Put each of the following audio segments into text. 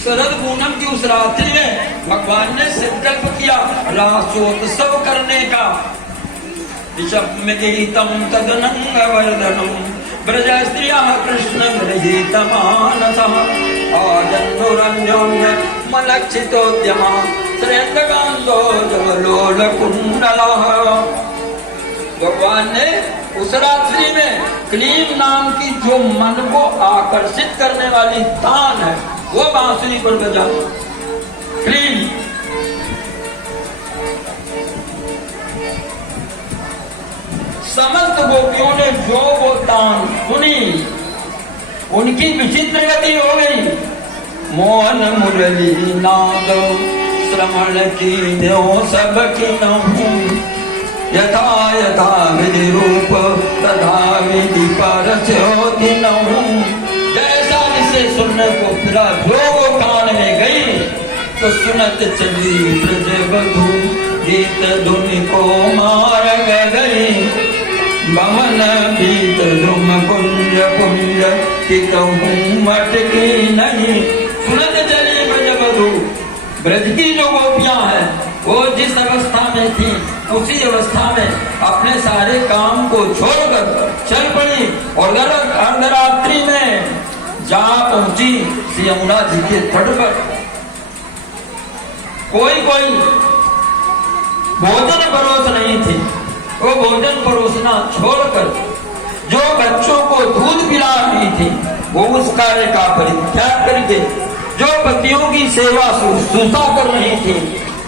शरद पूनम की उस रात्रि में भगवान ने संकल्प किया रासोत्सव करने का। विषम्यगीतम तदनंगवर्धनम ब्रज स्त्रियः कृष्ण गृहीतमानसः आजन्नुरन्योन्य मलक्षितोद्यमा श्रेष्ठकांतो जवलोलकुण्डलः। भगवान ने उस रात्रि में क्लीम नाम की जो मन को आकर्षित करने वाली तान है वो बांसुरी पर बजा। क्लीम समस्त गोपियों ने जो वो तान सुनी उनकी विचित्र गति हो गई। मोहन मुरली नाद श्रवण की नो सब की यथा यथा विधि रूप तथा विधि परस्योति नहु। जैसा जिसे सुनने को मिला जो वो कान में गई तो सुनत चली ब्रज बधू गीत धुन को मार्ग गई। बमन बीत धुम कुंज कुंज कितहु मटकी नहीं। सुनत चली ब्रज बधू ब्रज की जो गोपियां हैं वो जिस अवस्था में थी उसी अवस्था में अपने सारे काम को छोड़कर चल पड़ी और अर्धरात्रि में जा पहुंची श्री यमुना जी के तट पर। कोई कोई भोजन परोस नहीं थी, वो भोजन परोसना छोड़कर जो बच्चों को दूध पिला रही थी वो उस कार्य का परित्याग करके जो पतियों की सेवा शुश्रूषा कर रही थी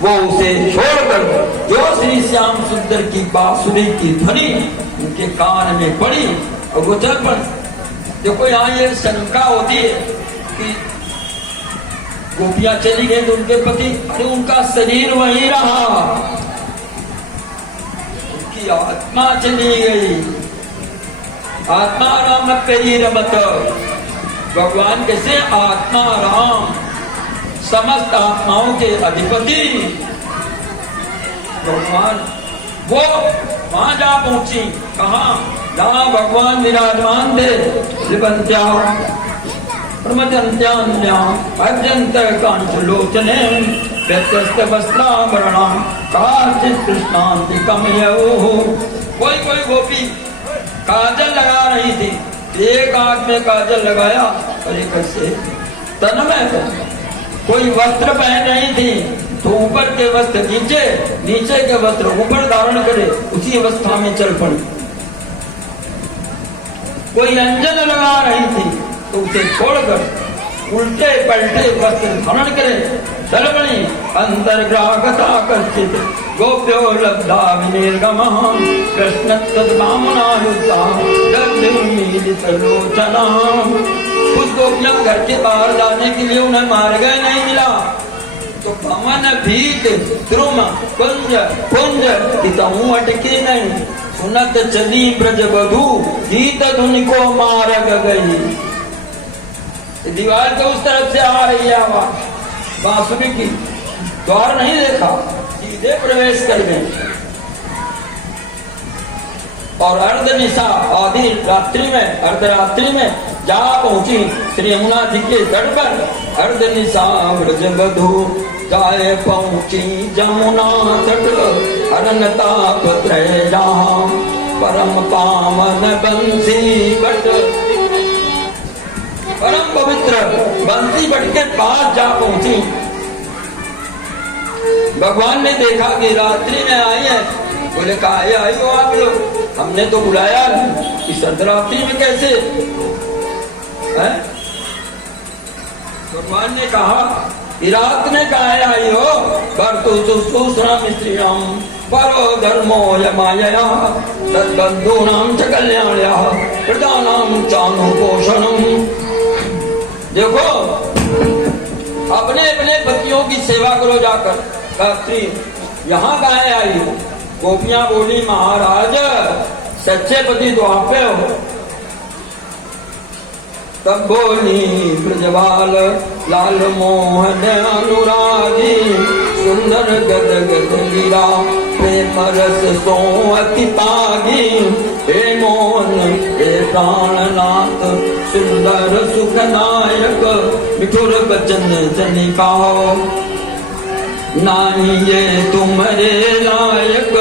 वो उसे छोड़कर जो श्री श्याम सुंदर की बांसुरी की ध्वनि उनके कान में पड़ी और वो चल पड़े। देखो यहाँ ये शंका होती है कि गोपियां चली गई तो उनके पति तो उनका शरीर वहीं रहा, उनकी आत्मा चली गई। आत्मा राम कही रमत। भगवान कैसे आत्मा राम समस्त आत्माओं के अधिपति भगवान वो वहां जा पहुंची। कहा जहां भगवान विराजमान थे। अत्यंत कांचलोचने व्यत्यस्त वस्त्राभरणा काचित् कृष्णांति कमयौ। कोई कोई गोपी काजल लगा रही थी, एक आंख में काजल लगाया और एक ऐसे तन में कोई वस्त्र पहन रही थी तो ऊपर के वस्त्र नीचे, नीचे के वस्त्र ऊपर धारण करे, उसी अवस्था में चल पड़ी। कोई अंजन लगा रही थी तो उसे छोड़कर उल्टे पलटे वस्त्र धारण करे चल पड़ी। अंतर्ग्राहकता कर्षित गोप्यो लब्धा विनिर्गमः कृष्ण तद्भावनायुक्ता लोचना। कुछ गोपियां घर के बाहर जाने के लिए उन्हें मार्ग नहीं मिला तो पवन भीत द्रुम कुंज कुंज कितहु अटके नहीं। सुनत चली ब्रज बधू गीत धुन को मार्ग गई। दीवार के उस तरफ से आ रही है आवाज बांसुरी की, द्वार नहीं देखा, सीधे प्रवेश कर गए। और अर्धनिशा आधी रात्रि में अर्धरात्रि में जा पहुंची श्री यमुना जी के तट पर। अर्धनिशा ब्रज बधू जाए पहुंची जमुना तट अनंता पत्र जहां परम पावन बंसी बट। परम पवित्र बंसी बट के पास जा पहुंची। भगवान ने देखा कि रात्रि में आई है, बोले कहा आई हो आप लोग, हमने तो बुलाया नहीं, इस अर्धरात्रि में कैसे है? भगवान ने कहा रात में कहा आई हो पर तो सुश्रूषणम स्त्रियाम परो धर्मो यमायया तद्बंधूनाम च कल्याणया प्रदानाम चानुपोषणम। देखो अपने अपने पतियों की सेवा करो जाकर। रात्रि यहाँ कहा आई हो? गोपियां बोली महाराज सच्चे पति तो आप हो। तब बोली ब्रजवाल लाल मोहन अनुरागी सुंदर गद गद लीला प्रेम रस सो अति पागी। हे मोहन हे प्राणनाथ सुंदर सुखनायक मिठुर बचन जनिका हो नाही ये तुम्हारे लायक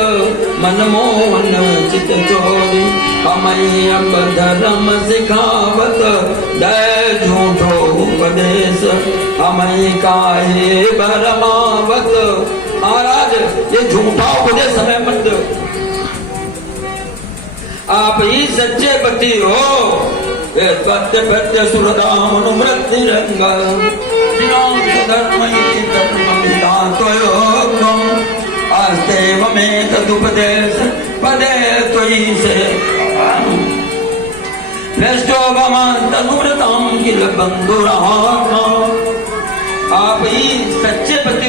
मनमोहन चित चोरी हमई अब धर्म सिखावत दय झूठो उपदेश हमई काहे बरमावत। महाराज ये झूठा उपदेश हमें मत दो, आप ही सच्चे पति हो। सत्य सत्य सुरदाम अनुमृत निरंग धर्म आस्ते में तदुपदेश पदे त्वयि से श्रेष्ठो तनुरताम किल बंधुरात्मा। आप ही सच्चे पति